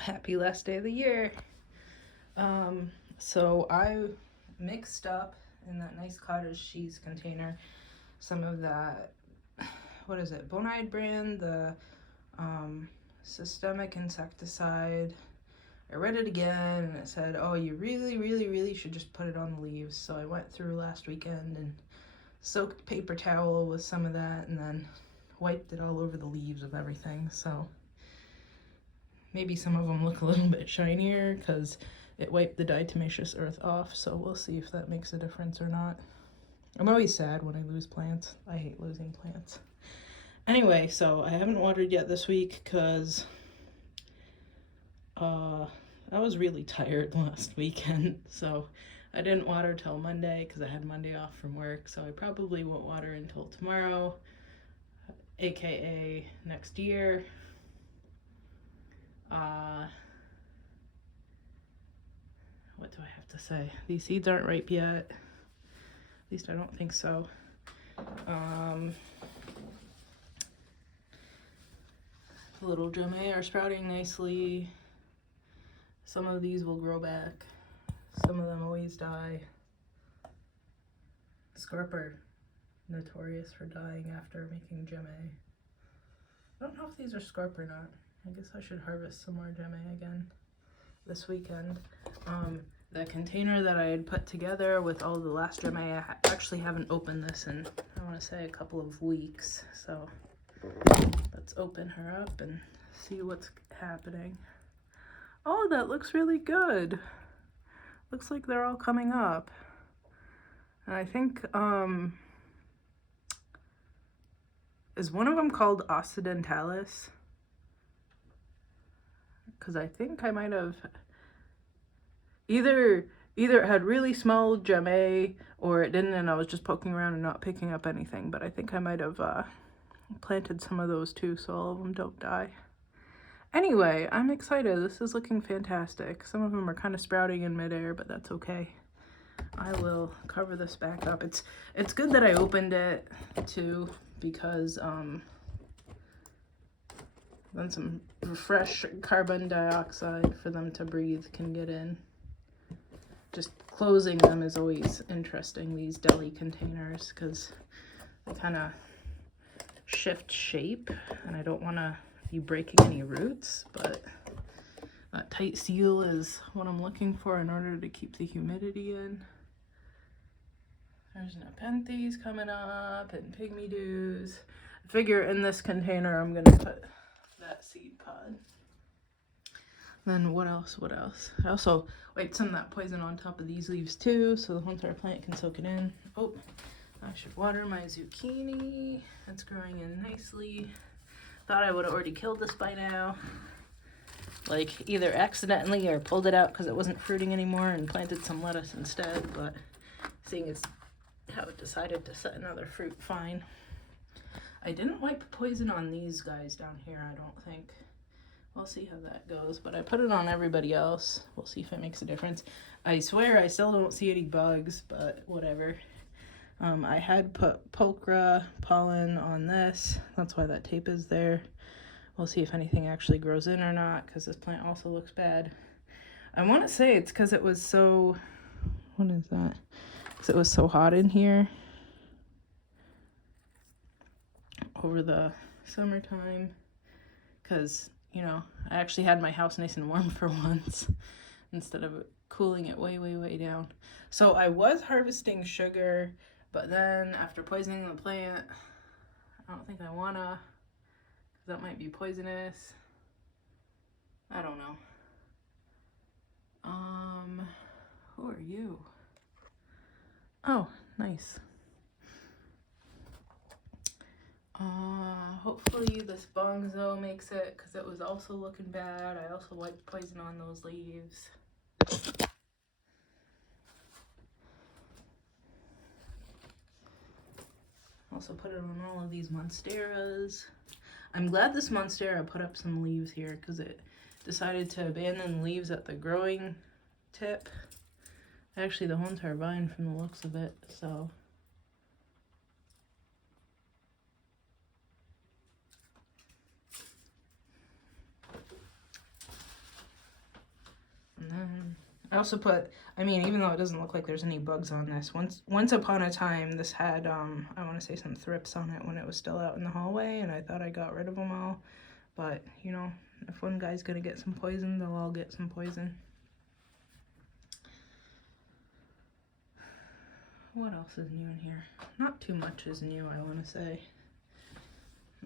Happy last day of the year. So I mixed up in that nice cottage cheese container some of that, what is it, Bonide brand, the systemic insecticide. I read it again and it said, oh, you really should just put it on the leaves. So I went through last weekend and soaked paper towel with some of that and then wiped it all over the leaves with everything. So maybe some of them look a little bit shinier because it wiped the diatomaceous earth off, so we'll see if that makes a difference or not. I'm always sad when I lose plants. I hate losing plants. Anyway, so I haven't watered yet this week because I was really tired last weekend, so I didn't water till Monday because I had Monday off from work, so I probably won't water until tomorrow, aka next year. What do I have to say? These seeds aren't ripe yet. At least I don't think so. The little gemme are sprouting nicely. Some of these will grow back. Some of them always die. Scarp are notorious for dying after making gemme. I don't know if these are scarp or not. I guess I should harvest some more gemme again this weekend. The container that I had put together with all the last gemme, I actually haven't opened this in, I want to say, a couple of weeks. So let's open her up and see what's happening. Oh, that looks really good. Looks like they're all coming up. And I think, is one of them called occidentalis? Because I think I might have either it had really small gemme or it didn't, and I was just poking around and not picking up anything. But I think I might have planted some of those too, so all of them don't die. Anyway, I'm excited. This is looking fantastic. Some of them are kind of sprouting in midair, but that's okay. I will cover this back up. It's good that I opened it too, because then some fresh carbon dioxide for them to breathe can get in. Just closing them is always interesting, these deli containers, because they kind of shift shape and I don't want to be breaking any roots, but that tight seal is what I'm looking for in order to keep the humidity in. There's nepenthes coming up and pygmy dews. I figure in this container I'm going to put that seed pod. Then what else? I also wiped some of that poison on top of these leaves too, so the whole entire plant can soak it in. Oh, I should water my zucchini. It's growing in nicely. Thought I would have already killed this by now. Like either accidentally or pulled it out because it wasn't fruiting anymore and planted some lettuce instead, but seeing as how it decided to set another fruit, fine. I didn't wipe poison on these guys down here, I don't think. We'll see how that goes, but I put it on everybody else. We'll see if it makes a difference. I swear I still don't see any bugs, but whatever. I had put pulchra pollen on this. That's why that tape is there. We'll see if anything actually grows in or not, because this plant also looks bad. I want to say it's because it was so... What is that? Because it was so hot in here over the summertime. Because... you know, I actually had my house nice and warm for once instead of cooling it way down. So I was harvesting sugar, but then after poisoning the plant, I don't think I wanna, because that might be poisonous. I don't know. Who are you? Oh, nice. Hopefully this bongzo makes it, because it was also looking bad. I also wiped poison on those leaves. Also put it on all of these monsteras. I'm glad this monstera put up some leaves here, because it decided to abandon leaves at the growing tip. Actually, the whole entire vine from the looks of it, so... I also put, I mean, even though it doesn't look like there's any bugs on this, once upon a time this had, I want to say some thrips on it when it was still out in the hallway, and I thought I got rid of them all. But, you know, if one guy's gonna get some poison, they'll all get some poison. What else is new in here? Not too much is new, I want to say.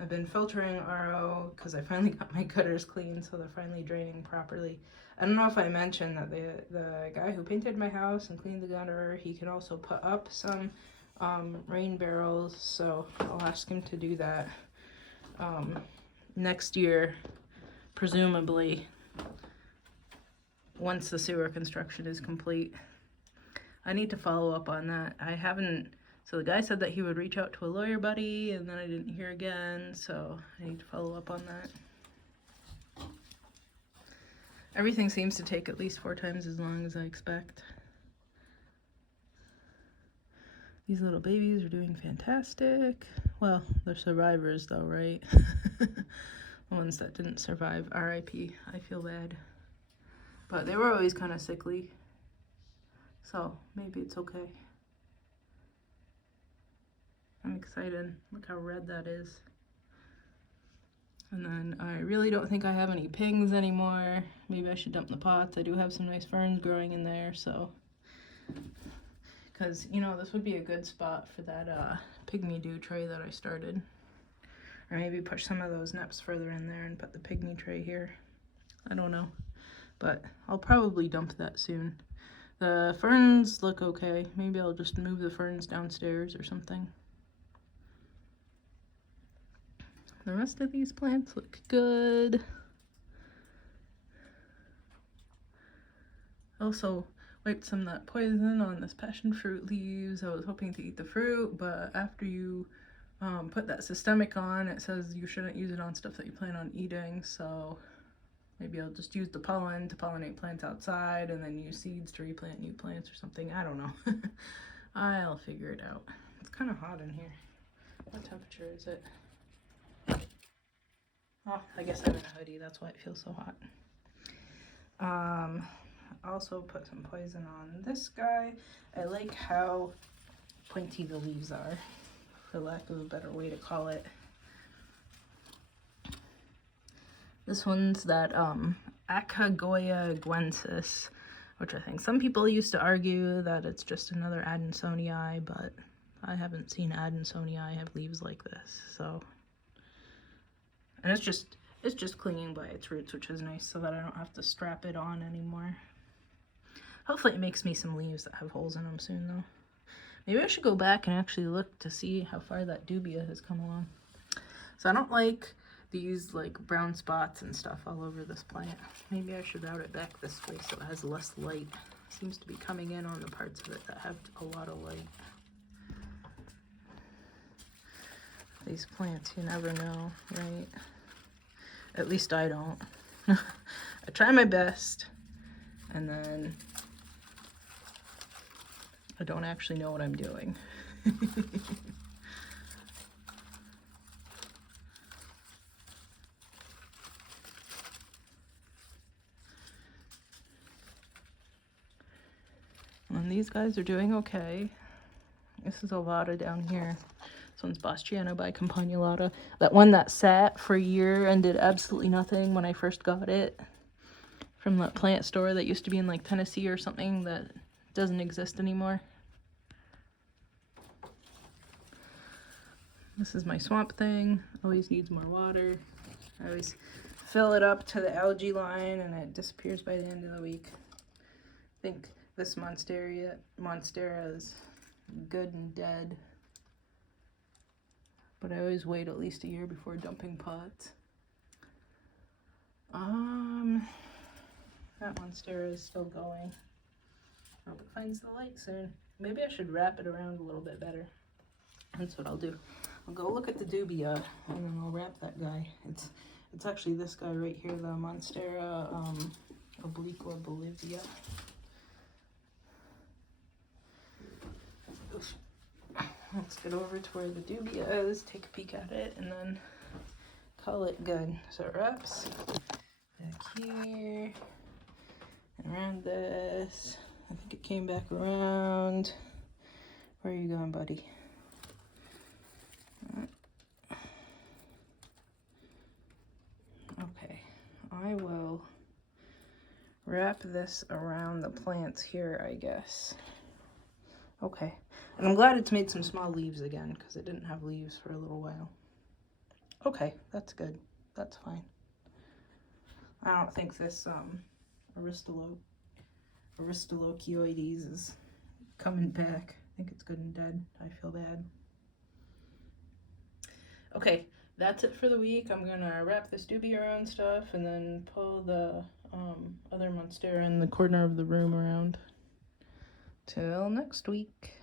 I've been filtering RO because I finally got my gutters clean, so they're finally draining properly. I don't know if I mentioned that the guy who painted my house and cleaned the gutter, he can also put up some rain barrels, so I'll ask him to do that next year, presumably, once the sewer construction is complete. I need to follow up on that. I haven't, so the guy said that he would reach out to a lawyer buddy, and then I didn't hear again, so I need to follow up on that. Everything seems to take at least 4 times as long as I expect. These little babies are doing fantastic. Well, they're survivors though, right? The ones that didn't survive, RIP, I feel bad. But they were always kind of sickly, so maybe it's okay. I'm excited. Look how red that is. And then I really don't think I have any pings anymore. Maybe I should dump the pots. I do have some nice ferns growing in there, so. Because, you know, this would be a good spot for that pygmy dew tray that I started. Or maybe push some of those neps further in there and put the pygmy tray here. I don't know. But I'll probably dump that soon. The ferns look okay. Maybe I'll just move the ferns downstairs or something. The rest of these plants look good. Also wiped some of that poison on this passion fruit leaves. I was hoping to eat the fruit, but after you put that systemic on, it says you shouldn't use it on stuff that you plan on eating, so maybe I'll just use the pollen to pollinate plants outside and then use seeds to replant new plants or something. I don't know. I'll figure it out. It's kind of hot in here. What temperature is it? Oh, I guess I'm in a hoodie. That's why it feels so hot. Also put some poison on this guy. I like how pointy the leaves are, for lack of a better way to call it. This one's that Acagoya guensis, which I think some people used to argue that it's just another Adansonii, but I haven't seen Adansonii have leaves like this, so. And it's just clinging by its roots, which is nice, so that I don't have to strap it on anymore. Hopefully it makes me some leaves that have holes in them soon, though. Maybe I should go back and actually look to see how far that dubia has come along. So I don't like these like brown spots and stuff all over this plant. Maybe I should route it back this way so it has less light. It seems to be coming in on the parts of it that have a lot of light. These plants, you never know, right? At least I don't. I try my best, and then I don't actually know what I'm doing. And these guys are doing okay. This is a lotta down here. This one's Boschiana by Campanulata. That one that sat for a year and did absolutely nothing when I first got it from that plant store that used to be in like Tennessee or something that doesn't exist anymore. This is my swamp thing. Always needs more water. I always fill it up to the algae line and it disappears by the end of the week. I think this Monstera is good and dead. But I always wait at least a year before dumping pots. That Monstera is still going. I hope it finds the light soon. Maybe I should wrap it around a little bit better. That's what I'll do. I'll go look at the dubia and then I'll wrap that guy. It's actually this guy right here, the Monstera obliqua bolivia. Oof. Let's get over to where the dubia is, take a peek at it, and then call it good. So it wraps back here, and around this, this. I think it came back around. Where are you going, buddy? Okay, I will wrap this around the plants here, I guess. Okay, and I'm glad it's made some small leaves again, because it didn't have leaves for a little while. Okay, that's good. That's fine. I don't think this Aristolochioides is coming back. I think it's good and dead. I feel bad. Okay, that's it for the week. I'm gonna wrap this doobie around stuff and then pull the other monstera in the corner of the room around. Till next week.